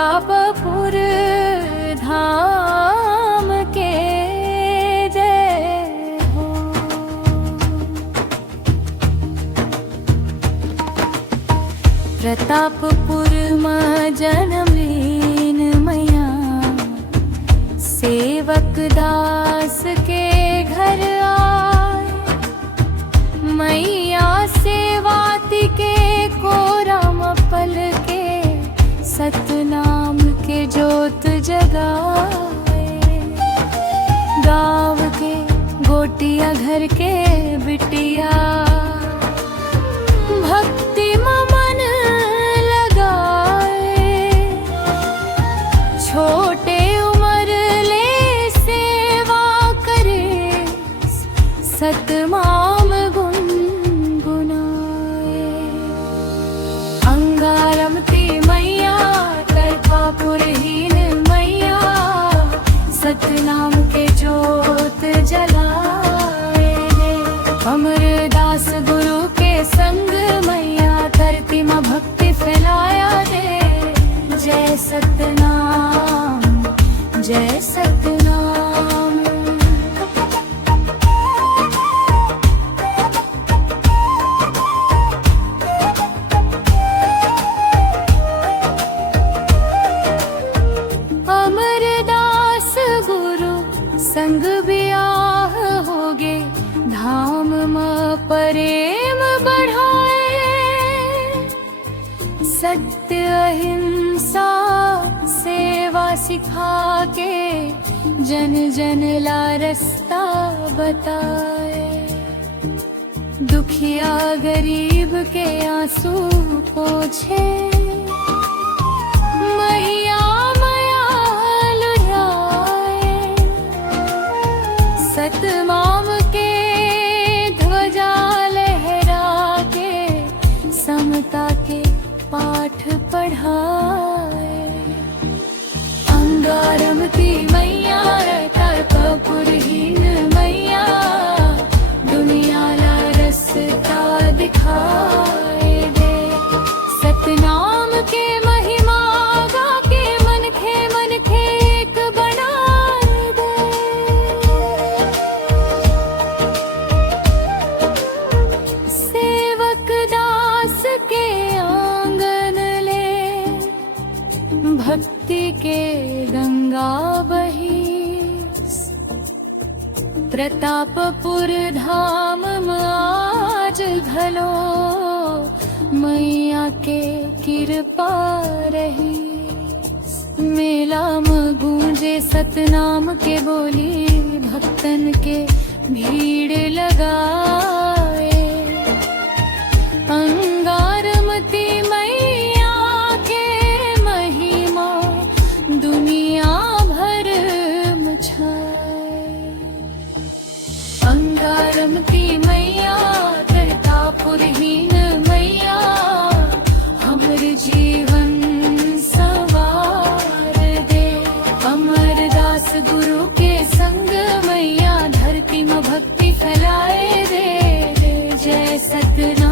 प्रतापपुर धाम के जय हो। प्रतापपुर मां जनमीन मैया, सेवक दास के घर आए। मैया सेवाती के कोरम पल के, सतनाम के जोत जगाए। गाँव के गोटिया घर के बिटिया, भक्ति मन लगाए। छोटे उम्र ले सेवा करे, सतनाम गुनगुनाए। अंगारमती मैया, तरपापुरहीन मैया, सतनाम के जोत जलाए। अमरदास गुरु के संग मैया, धरती मां भक्ति फैलाया दे। जय सतनाम, जय सतनाम। अमरदास गुरु संग ब्याह होगे, धाम में प्रेम बढ़ाए। सत्य अहिंसा सेवा सिखा के, जन जन ला रास्ता बताए। दुखिया गरीब के आंसू पोछे, मैया सतनाम के ध्वजा लहरा के, समता के पाठ पढ़ाए। अंगारमती मैया, तरपापुरहीन मैया, दुनिया ला रास्ता दिखाए दे। सतनाम के महिमा गा के, मन खे एक बनाए दे। सेवक दास के आंगन ले, भक्ति के गंगा बही। प्रतापपुर धाम में आज घलो, मैया के कृपा रही। मेला में गूंजे सतनाम के बोली, भक्तन के भीड़ लगाए। अंगारमती मैया के महिमा, दुनिया भर में छाए। अंगारमती मैया, तरपापुरहीन मैया, हमर जीवन सवार दे। अमरदास गुरु के संग मैया, धरती में भक्ति फैलाए दे। जय सतनाम।